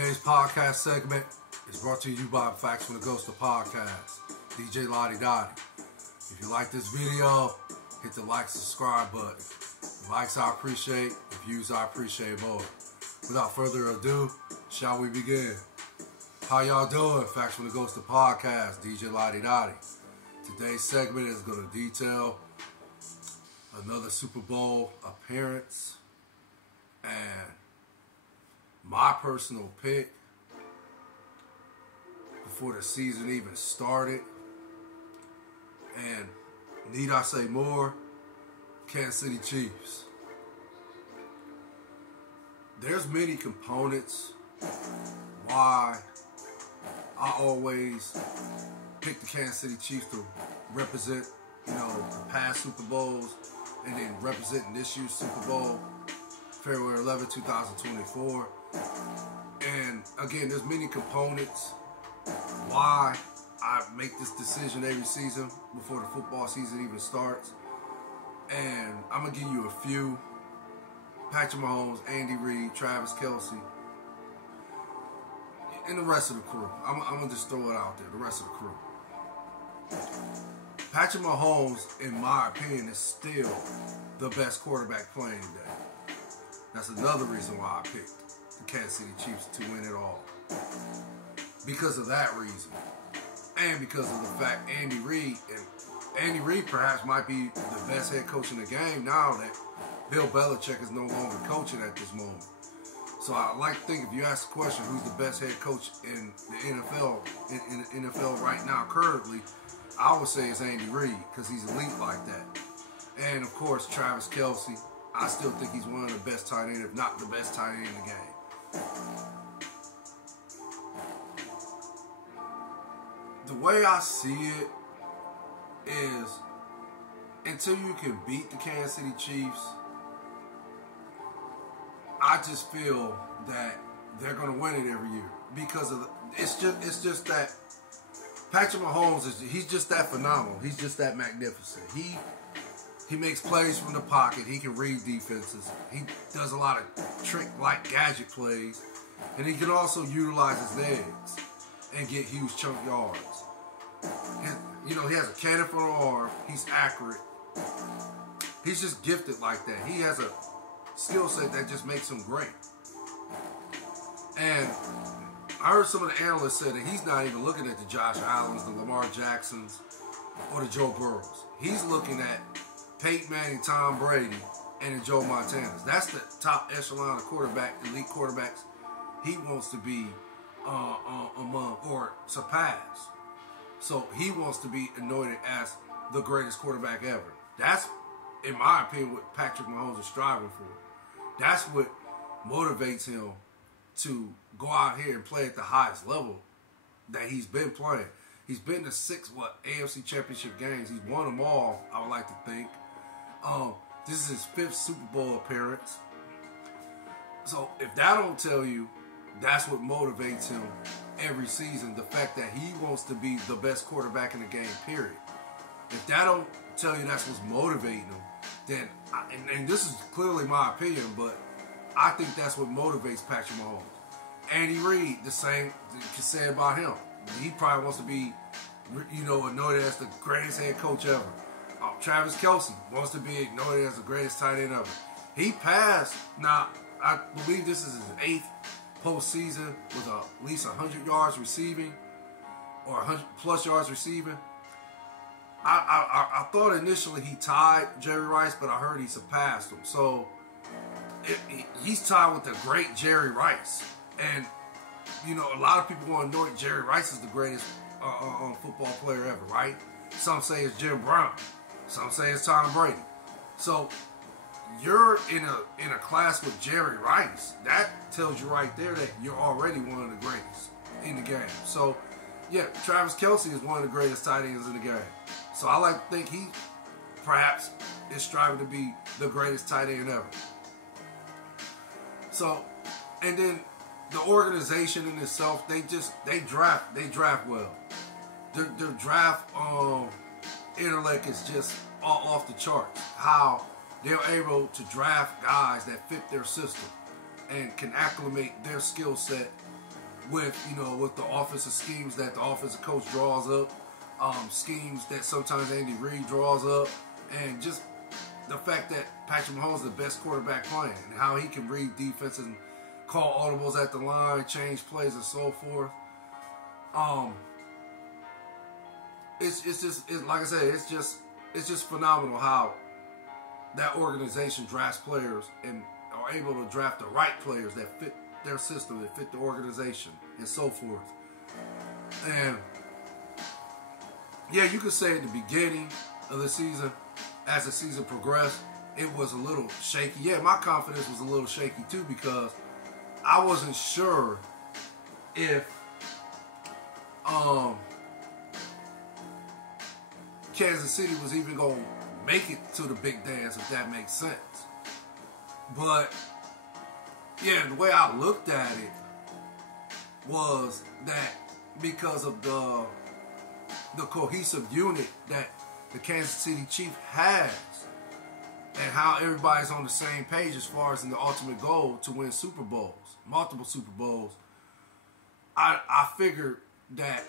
Today's podcast segment is brought to you by Facts from the Ghost of Podcast, DJ Laudy, Daudy. If you like this video, hit the like, subscribe button. Likes I appreciate, views I appreciate more. Without further ado, shall we begin? How y'all doing? Facts from the Ghost of Podcast, DJ Laudy, Daudy. Today's segment is going to detail another Super Bowl appearance and my personal pick before the season even started. And need I say more? Kansas City Chiefs. There's many components why I always pick the Kansas City Chiefs to represent, the past Super Bowls and then representing this year's Super Bowl, February 11, 2024. And again, there's many components why I make this decision every season before the football season even starts. And I'm going to give you a few. Patrick Mahomes, Andy Reid, Travis Kelce, and the rest of the crew. I'm going to just throw it out there, the rest of the crew. Patrick Mahomes, in my opinion, is still the best quarterback playing today. That's another reason why I picked the Kansas City Chiefs to win it all. Because of that reason. And because of the fact Andy Reid perhaps might be the best head coach in the game now that Bill Belichick is no longer coaching at this moment. So I like to think, if you ask the question, who's the best head coach in the NFL, in the NFL right now currently, I would say it's Andy Reid, because he's elite like that. And of course, Travis Kelce, I still think he's one of the best tight ends, if not the best tight end in the game. The way I see it is, until you can beat the Kansas City Chiefs, I just feel that they're going to win it every year because of it's just that Patrick Mahomes he's just that phenomenal. He's just that magnificent. He makes plays from the pocket. He can read defenses. He does a lot of trick-like gadget plays, and he can also utilize his legs and get huge chunk yards. He has a cannon for an arm. He's accurate. He's just gifted like that. He has a skill set that just makes him great. And I heard some of the analysts say that he's not even looking at the Josh Allens, the Lamar Jacksons, or the Joe Burrows. He's looking at Peyton Manning, Tom Brady, and the Joe Montanas. That's the top echelon of elite quarterbacks he wants to be among or surpass. So he wants to be anointed as the greatest quarterback ever. That's, in my opinion, what Patrick Mahomes is striving for. That's what motivates him to go out here and play at the highest level that he's been playing. He's been to 6 AFC Championship games. He's won them all, I would like to think. This is his 5th Super Bowl appearance. So if that don't tell you, that's what motivates him every season. The fact that he wants to be the best quarterback in the game, period. If that don't tell you that's what's motivating him, then, and this is clearly my opinion, but I think that's what motivates Patrick Mahomes. Andy Reid, the same can say about him. He probably wants to be, anointed as the greatest head coach ever. Travis Kelce wants to be anointed as the greatest tight end ever. He passed. Now, I believe this is his 8th postseason with at least 100 yards receiving or 100 plus yards receiving. I thought initially he tied Jerry Rice, but I heard he surpassed him. So he's tied with the great Jerry Rice. And, a lot of people want to anoint Jerry Rice as the greatest football player ever, right? Some say it's Jim Brown. Some say it's Tom Brady. So you're in a class with Jerry Rice. That tells you right there that you're already one of the greatest in the game. So, yeah, Travis Kelce is one of the greatest tight ends in the game. So I like to think he perhaps is striving to be the greatest tight end ever. So, and then the organization in itself, they draft well. Their draft intellect is just off the charts. How they're able to draft guys that fit their system and can acclimate their skill set with with the offensive schemes that the offensive coach draws up, schemes that sometimes Andy Reid draws up, and just the fact that Patrick Mahomes is the best quarterback playing, and how he can read defense and call audibles at the line, change plays, and so forth. It's just like I said, it's just phenomenal how that organization drafts players and are able to draft the right players that fit their system, that fit the organization, and so forth. And yeah, you could say at the beginning of the season, as the season progressed, it was a little shaky. Yeah, my confidence was a little shaky too, because I wasn't sure if Kansas City was even going to make it to the big dance, if that makes sense. But yeah, the way I looked at it was that because of the cohesive unit that the Kansas City Chiefs has, and how everybody's on the same page as far as in the ultimate goal to win Super Bowls, multiple Super Bowls, I figured that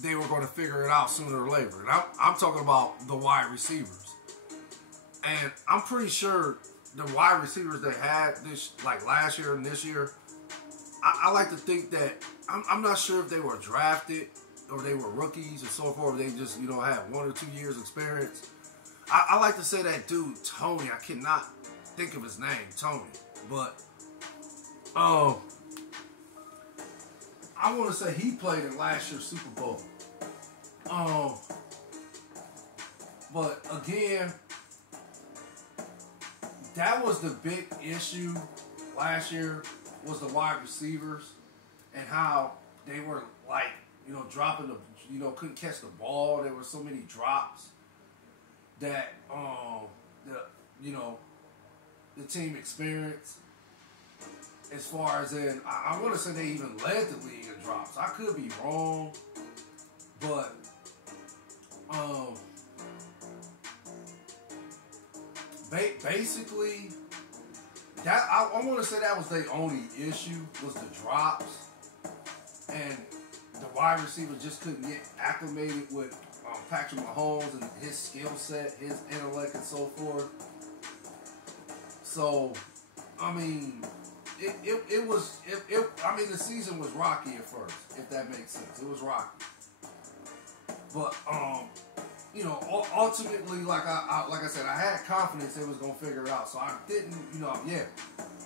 they were going to figure it out sooner or later. And I'm talking about the wide receivers. And I'm pretty sure the wide receivers they had this, like last year and this year, I like to think that, I'm not sure if they were drafted or they were rookies and so forth. They just, had 1 or 2 years experience. I like to say that dude, Tony, I cannot think of his name, Tony. But, I want to say he played in last year's Super Bowl. But again, that was the big issue last year, was the wide receivers and how they were like, dropping the, couldn't catch the ball. There were so many drops that, the team experienced. As far as in, I want to say they even led the league in drops. I could be wrong, but basically, that I want to say that was their only issue, was the drops, and the wide receiver just couldn't get acclimated with Patrick Mahomes and his skill set, his intellect, and so forth. So, I mean, the season was rocky at first, if that makes sense. It was rocky, but ultimately, like I said, I had confidence they was gonna figure it out. So I didn't,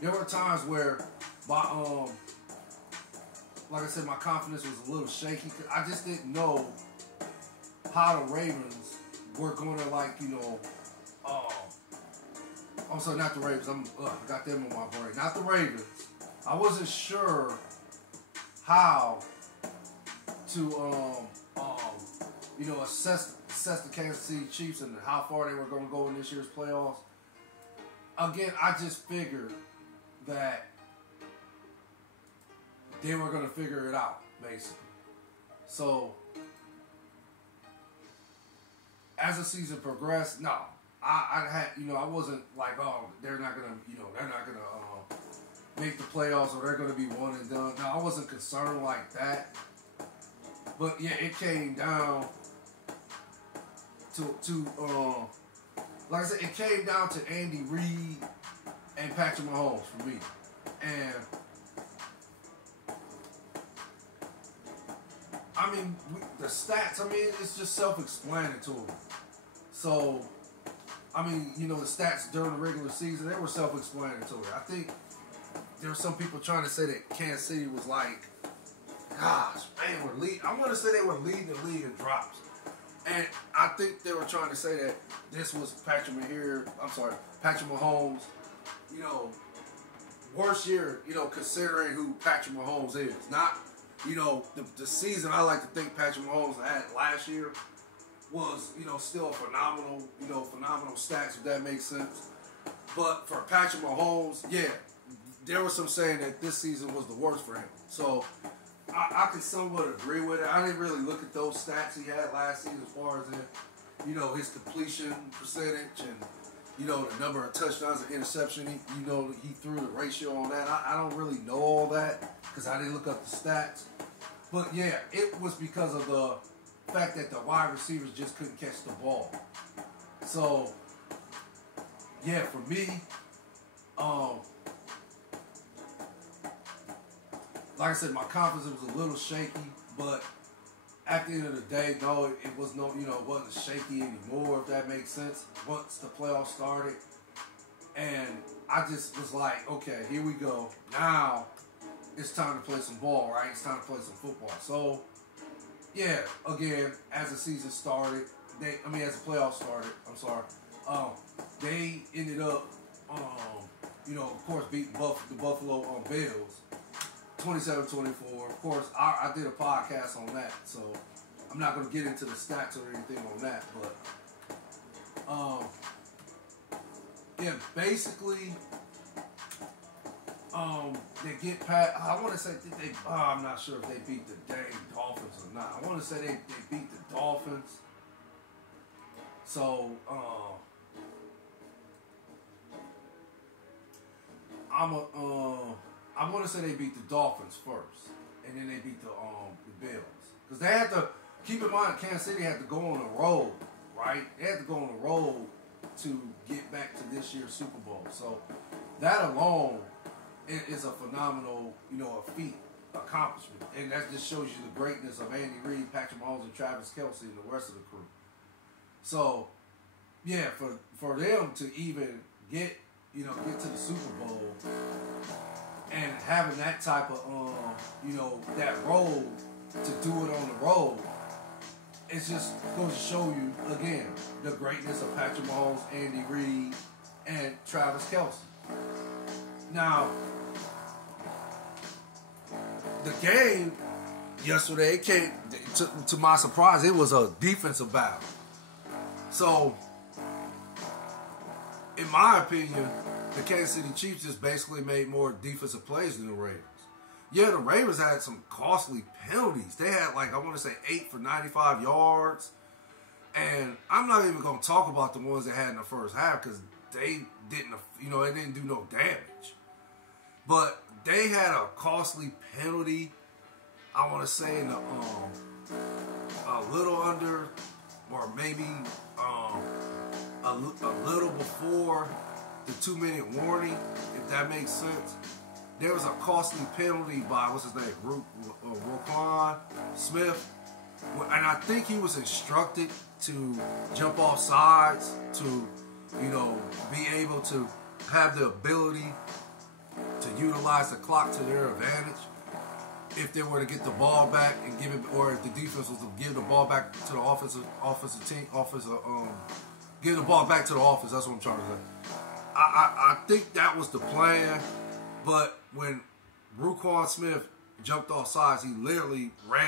there were times where like I said, my confidence was a little shaky, because I just didn't know how the Ravens were gonna, I'm sorry, not the Ravens. I got them in my brain. Not the Ravens. I wasn't sure how to, assess the Kansas City Chiefs and how far they were going to go in this year's playoffs. Again, I just figured that they were going to figure it out, basically. So, as the season progressed, no. I had, I wasn't like, oh, they're not gonna make the playoffs, or they're gonna be one and done. No, I wasn't concerned like that. But yeah, it came down to like I said, it came down to Andy Reid and Patrick Mahomes for me. And I mean, the stats, it's just self-explanatory. So, the stats during the regular season, they were self-explanatory. I think there were some people trying to say that Kansas City was like, gosh, man, we're leading. I want to say they were leading the league in drops. And I think they were trying to say that this was Patrick Mahomes, worst year, considering who Patrick Mahomes is. Not, the season I like to think Patrick Mahomes had last year was, still phenomenal stats, if that makes sense. But for Patrick Mahomes, yeah, there was some saying that this season was the worst for him. So I can somewhat agree with it. I didn't really look at those stats he had last season as far as his completion percentage and, you know, the number of touchdowns and interception, you know, he threw the ratio on that. I don't really know all that because I didn't look up the stats. But yeah, it was because of the fact that the wide receivers just couldn't catch the ball. So yeah, for me, like I said, my confidence was a little shaky, but at the end of the day, no, it was no, you know, it wasn't shaky anymore, if that makes sense, once the playoffs started. And I just was like, okay, here we go. Now it's time to play some ball, right? It's time to play some football. So, yeah, again, as the season started, as the playoffs started, they ended up, you know, of course, beating the Buffalo Bills. 27-24. Of course, I did a podcast on that, so I'm not going to get into the stats or anything on that. But, yeah, basically, they get past. I want to say I'm not sure if they beat the dang Dolphins or not. I want to say they beat the Dolphins. So, I want to say they beat the Dolphins first, and then they beat the Bills. Because they had to, keep in mind, Kansas City had to go on a road, right? They had to go on a road to get back to this year's Super Bowl. So that alone is a phenomenal, you know, a feat, accomplishment. And that just shows you the greatness of Andy Reid, Patrick Mahomes, and Travis Kelce, and the rest of the crew. So, yeah, for them to even get to the Super Bowl, and having that type of, you know, that road to do it on the road, it's just going to show you, again, the greatness of Patrick Mahomes, Andy Reid, and Travis Kelce. Now, the game yesterday, it came, to my surprise, it was a defensive battle. So, in my opinion, the Kansas City Chiefs just basically made more defensive plays than the Ravens. Yeah, the Ravens had some costly penalties. They had, like, I want to say 8 for 95 yards. And I'm not even going to talk about the ones they had in the first half because they didn't, you know, they didn't do no damage. But they had a costly penalty, I want to say, in the, a little under, or maybe a little before the 2-minute warning, if that makes sense. There was a costly penalty by, what's his name, Roquan Smith. And I think he was instructed to jump off sides to, you know, be able to have the ability to utilize the clock to their advantage if they were to get the ball back and give it, or if the defense was to give the ball back to the offensive team, give the ball back to the offense. That's what I'm trying to say. I think that was the plan, but when Roquan Smith jumped off sides, he literally ran